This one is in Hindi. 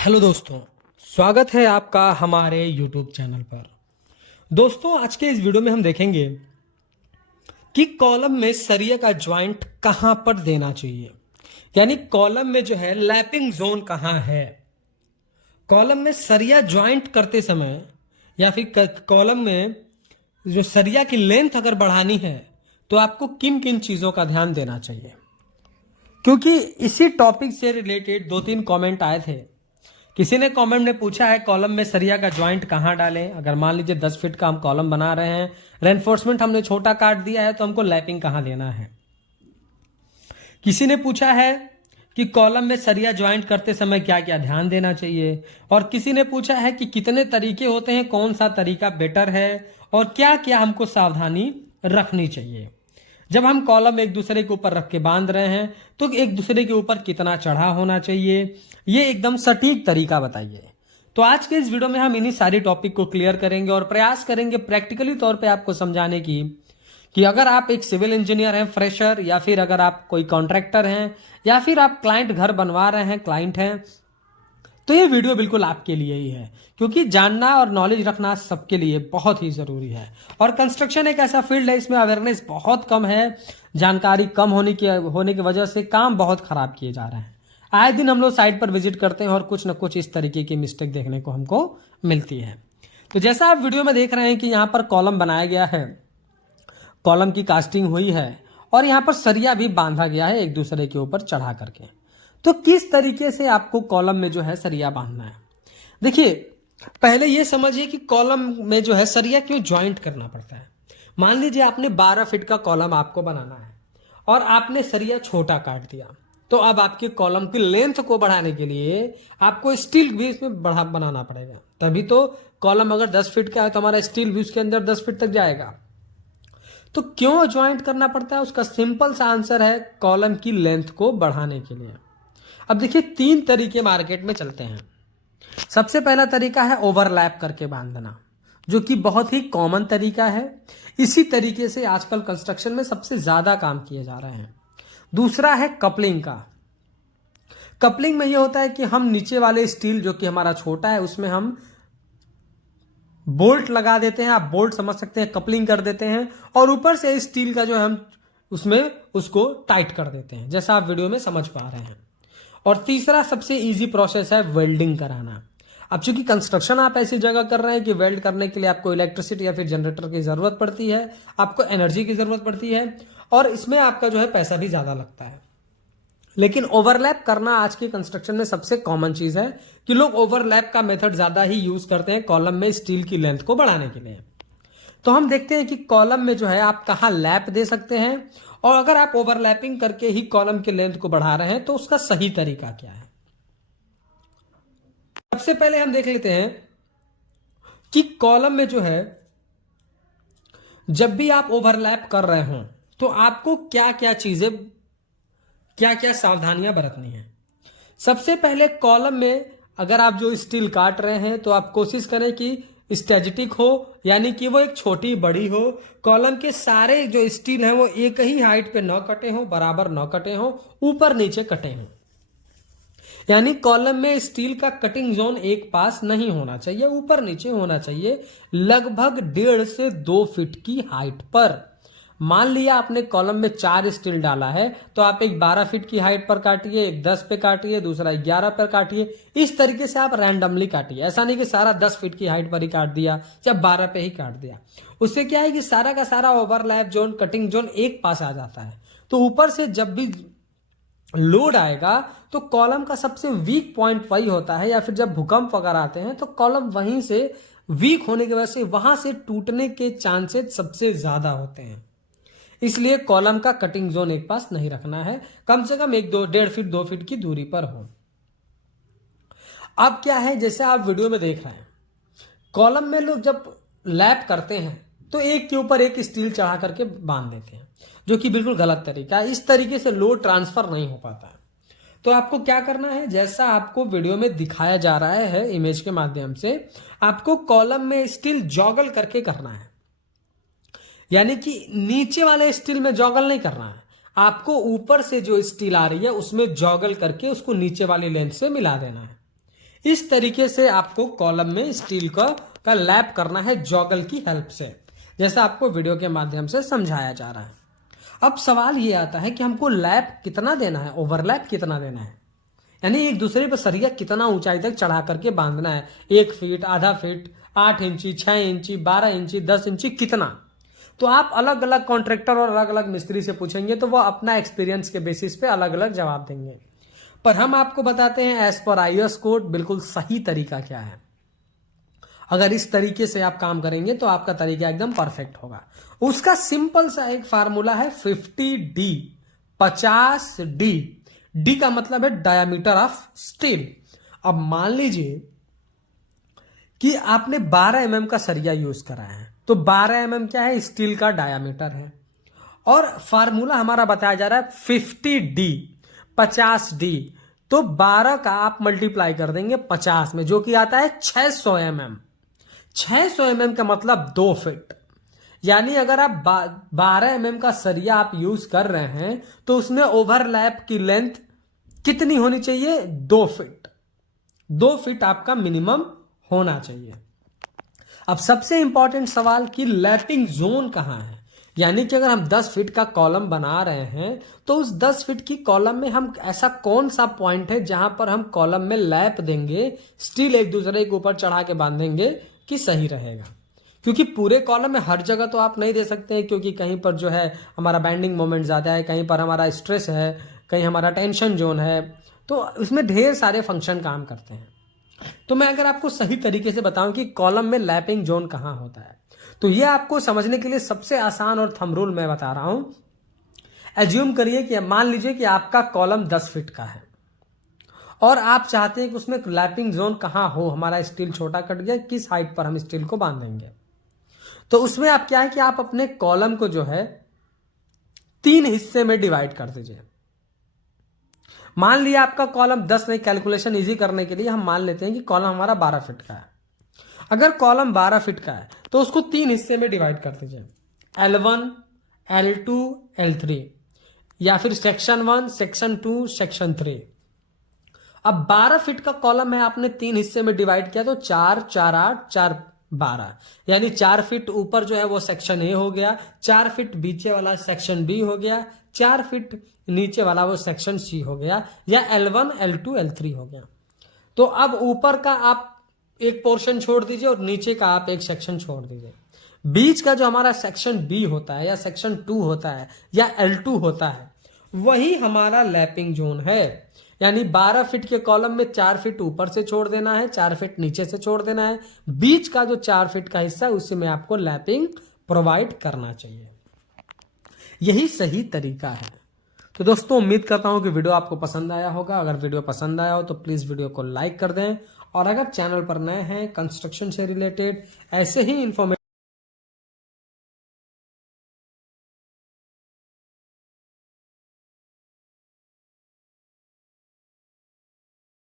हेलो दोस्तों, स्वागत है आपका हमारे YouTube चैनल पर। दोस्तों, आज के इस वीडियो में हम देखेंगे कि कॉलम में सरिया का ज्वाइंट कहां पर देना चाहिए, यानी कॉलम में जो है लैपिंग जोन कहां है। कॉलम में सरिया ज्वाइंट करते समय या फिर कॉलम में जो सरिया की लेंथ अगर बढ़ानी है तो आपको किन किन चीजों का ध्यान देना चाहिए, क्योंकि इसी टॉपिक से रिलेटेड 2-3 कमेंट आए थे। किसी ने कमेंट में पूछा है कॉलम में सरिया का ज्वाइंट कहां डालें। अगर मान लीजिए 10 फीट का हम कॉलम बना रहे हैं, रेनफोर्समेंट हमने छोटा काट दिया है, तो हमको लैपिंग कहां देना है। किसी ने पूछा है कि कॉलम में सरिया ज्वाइंट करते समय क्या क्या ध्यान देना चाहिए, और किसी ने पूछा है कि कितने तरीके होते हैं, कौन सा तरीका बेटर है और क्या क्या हमको सावधानी रखनी चाहिए। जब हम कॉलम एक दूसरे के ऊपर रख के बांध रहे हैं तो एक दूसरे के ऊपर कितना चढ़ा होना चाहिए, ये एकदम सटीक तरीका बताइए। तो आज के इस वीडियो में हम इन्हीं सारी टॉपिक को क्लियर करेंगे और प्रयास करेंगे प्रैक्टिकली तौर पे आपको समझाने की कि अगर आप एक सिविल इंजीनियर हैं फ्रेशर, या फिर अगर आप कोई कॉन्ट्रैक्टर हैं, या फिर आप क्लाइंट घर बनवा रहे हैं, क्लाइंट हैं, तो ये वीडियो बिल्कुल आपके लिए ही है, क्योंकि जानना और नॉलेज रखना सबके लिए बहुत ही जरूरी है। और कंस्ट्रक्शन एक ऐसा फील्ड है, इसमें अवेयरनेस बहुत कम है, जानकारी कम होने की वजह से काम बहुत खराब किए जा रहे हैं। आए दिन हम लोग साइट पर विजिट करते हैं और कुछ न कुछ इस तरीके की मिस्टेक देखने को हमको मिलती है। तो जैसा आप वीडियो में देख रहे हैं कि यहाँ पर कॉलम बनाया गया है, कॉलम की कास्टिंग हुई है और यहाँ पर सरिया भी बांधा गया है एक दूसरे के ऊपर चढ़ा करके। तो किस तरीके से आपको कॉलम में जो है सरिया बांधना है, देखिए पहले ये समझिए कि कॉलम में जो है सरिया क्यों ज्वाइंट करना पड़ता है। मान लीजिए आपने 12 फीट का कॉलम आपको बनाना है और आपने सरिया छोटा काट दिया, तो अब आपके कॉलम की लेंथ को बढ़ाने के लिए आपको स्टील भी इसमें बनाना पड़ेगा, तभी तो कॉलम अगर 10 फीट का है तो हमारा स्टील भी उसके अंदर 10 फीट तक जाएगा। तो क्यों ज्वाइंट करना पड़ता है, उसका सिंपल सा आंसर है कॉलम की लेंथ को बढ़ाने के लिए। अब देखिए 3 तरीके मार्केट में चलते हैं। सबसे पहला तरीका है ओवरलैप करके बांधना, जो कि बहुत ही कॉमन तरीका है। इसी तरीके से आजकल कंस्ट्रक्शन में सबसे ज्यादा काम किए जा रहे हैं। दूसरा है कपलिंग का। कपलिंग में यह होता है कि हम नीचे वाले स्टील जो कि हमारा छोटा है उसमें हम बोल्ट लगा देते हैं, आप बोल्ट समझ सकते हैं, कपलिंग कर देते हैं, और ऊपर से स्टील का जो है हम उसमें उसको टाइट कर देते हैं, जैसा आप वीडियो में समझ पा रहे हैं। और तीसरा सबसे इजी प्रोसेस है वेल्डिंग कराना। अब चूंकि कंस्ट्रक्शन आप ऐसी जगह कर रहे हैं कि वेल्ड करने के लिए आपको इलेक्ट्रिसिटी या फिर जनरेटर की जरूरत पड़ती है, आपको एनर्जी की जरूरत पड़ती है, और इसमें आपका जो है पैसा भी ज्यादा लगता है। लेकिन ओवरलैप करना आज के कंस्ट्रक्शन में सबसे कॉमन चीज है कि लोग ओवरलैप का मेथड ज्यादा ही यूज करते हैं कॉलम में स्टील की लेंथ को बढ़ाने के लिए। तो हम देखते हैं कि कॉलम में जो है आप कहां लैप दे सकते हैं, और अगर आप ओवरलैपिंग करके ही कॉलम की लेंथ को बढ़ा रहे हैं तो उसका सही तरीका क्या है। सबसे पहले हम देख लेते हैं कि कॉलम में जो है जब भी आप ओवरलैप कर रहे हो तो आपको क्या क्या सावधानियां बरतनी है। सबसे पहले कॉलम में अगर आप जो स्टील काट रहे हैं तो आप कोशिश करें कि स्टैटिक हो, यानी कि वो एक छोटी बड़ी हो। कॉलम के सारे जो स्टील हैं वो एक ही हाइट पे न कटे हो, बराबर न कटे हो, ऊपर नीचे कटे हो। यानी कॉलम में स्टील का कटिंग जोन एक पास नहीं होना चाहिए, ऊपर नीचे होना चाहिए, लगभग 1.5 से 2 फीट की हाइट पर। मान लिया आपने कॉलम में 4 स्टील डाला है तो आप एक 12 फीट की हाइट पर काटिए, एक 10 पे काटिए, दूसरा 11 पर काटिए। इस तरीके से आप रैंडमली काटिए, ऐसा नहीं कि सारा 10 फीट की हाइट पर ही काट दिया या 12 पे ही काट दिया। उससे क्या है कि सारा का सारा ओवरलैप जोन, कटिंग जोन एक पास आ जाता है। तो ऊपर से जब भी लोड आएगा तो कॉलम का सबसे वीक पॉइंट वही होता है, या फिर जब भूकंप वगैरह आते हैं तो कॉलम वहीं से वीक होने की वजह से वहां से टूटने के चांसेस सबसे ज्यादा होते हैं। इसलिए कॉलम का कटिंग जोन एक पास नहीं रखना है, कम से कम 1-1.5 फीट 2 फीट की दूरी पर हो। अब क्या है, जैसे आप वीडियो में देख रहे हैं, कॉलम में लोग जब लैप करते हैं तो एक के ऊपर एक स्टील चढ़ा करके बांध देते हैं, जो कि बिल्कुल गलत तरीका है। इस तरीके से लोड ट्रांसफर नहीं हो पाता है। तो आपको क्या करना है, जैसा आपको वीडियो में दिखाया जा रहा है इमेज के माध्यम से, आपको कॉलम में स्टील जॉगल करके करना है। यानी कि नीचे वाले स्टील में जॉगल नहीं करना है, आपको ऊपर से जो स्टील आ रही है उसमें जॉगल करके उसको नीचे वाली लेंथ से मिला देना है। इस तरीके से आपको कॉलम में स्टील का लैप करना है जॉगल की हेल्प से, जैसा आपको वीडियो के माध्यम से समझाया जा रहा है। अब सवाल ये आता है कि हमको लैप कितना देना है, ओवरलैप कितना देना है, यानी एक दूसरे पर सरिया कितना ऊंचाई तक चढ़ा करके बांधना है, 1 फीट, आधा फीट, 8 इंची, 6 इंची, 12 इंची, 10 इंची, कितना। तो आप अलग अलग कॉन्ट्रैक्टर और अलग अलग मिस्त्री से पूछेंगे तो वो अपना एक्सपीरियंस के बेसिस पे अलग अलग जवाब देंगे, पर हम आपको बताते हैं एज पर IS कोड बिल्कुल सही तरीका क्या है। अगर इस तरीके से आप काम करेंगे तो आपका तरीका एकदम परफेक्ट होगा। उसका सिंपल सा एक फार्मूला है 50D, 50D। डी का मतलब है डायमीटर ऑफ स्टील। अब मान लीजिए कि आपने 12 mm का सरिया यूज करा है, तो 12 mm क्या है, स्टील का डायमीटर है, और फार्मूला हमारा बताया जा रहा है 50D, 50D। तो 12 का आप मल्टीप्लाई कर देंगे 50 में, जो कि आता है 600 mm। 600 mm का मतलब 2 फीट। यानी अगर आप 12 mm का सरिया आप यूज कर रहे हैं तो उसमें ओवरलैप की लेंथ कितनी होनी चाहिए, 2 फीट। 2 फीट आपका मिनिमम होना चाहिए। अब सबसे इंपॉर्टेंट सवाल कि लैपिंग जोन कहां है, यानी कि अगर हम 10 फीट का कॉलम बना रहे हैं तो उस 10 फीट की कॉलम में हम ऐसा कौन सा पॉइंट है जहां पर हम कॉलम में लैप देंगे, स्टील एक दूसरे के ऊपर चढ़ा के बांधेंगे कि सही रहेगा। क्योंकि पूरे कॉलम में हर जगह तो आप नहीं दे सकते हैं, क्योंकि कहीं पर जो है हमारा बैंडिंग मोमेंट ज़्यादा है, कहीं पर हमारा स्ट्रेस है, कहीं हमारा टेंशन जोन है, तो उसमें ढेर सारे फंक्शन काम करते हैं। तो मैं अगर आपको सही तरीके से बताऊं कि कॉलम में लैपिंग जोन कहाँ होता है, तो ये आपको समझने के लिए सबसे आसान और थंब रूल मैं बता रहा हूं। एज्यूम करिए कि मान लीजिए कि आपका कॉलम 10 फीट का है और आप चाहते हैं कि उसमें लैपिंग जोन कहाँ हो, हमारा स्टील छोटा कट गया, किस हाइट पर हम स्टील को बांधेंगे। तो उसमें आप क्या है कि आप अपने कॉलम को जो है 3 हिस्से में डिवाइड कर दीजिए। मान लिया आपका कॉलम 10 नहीं, कैलकुलेशन इजी करने के लिए हम मान लेते हैं कि कॉलम हमारा 12 फीट का है। अगर कॉलम 12 फीट का है तो उसको 3 हिस्से में डिवाइड कर दीजिए, L1, L2, L3, या फिर सेक्शन 1, सेक्शन 2, सेक्शन 3। अब 12 फीट का कॉलम है, आपने 3 हिस्से में डिवाइड किया तो 4, 4, 8, 4, 12, यानी 4 फीट ऊपर जो है वो सेक्शन ए हो गया, 4 फीट नीचे वाला सेक्शन बी हो गया, 4 फीट नीचे वाला वो सेक्शन सी हो गया, या L1, L2, L3 हो गया। तो अब ऊपर का आप एक पोर्शन छोड़ दीजिए और नीचे का आप एक सेक्शन छोड़ दीजिए। बीच का जो हमारा सेक्शन बी होता है या सेक्शन 2 होता है या L2 होता है, वही हमारा लैपिंग जोन है। यानी 12 फीट के कॉलम में 4 फीट ऊपर से छोड़ देना है, 4 फीट नीचे से छोड़ देना है, बीच का जो 4 फीट का हिस्सा है उसी में आपको लैपिंग प्रोवाइड करना चाहिए। यही सही तरीका है। तो दोस्तों उम्मीद करता हूं कि वीडियो आपको पसंद आया होगा। अगर वीडियो पसंद आया हो तो प्लीज वीडियो को लाइक कर दें, और अगर चैनल पर नए हैं कंस्ट्रक्शन से रिलेटेड ऐसे ही इंफॉर्मेशन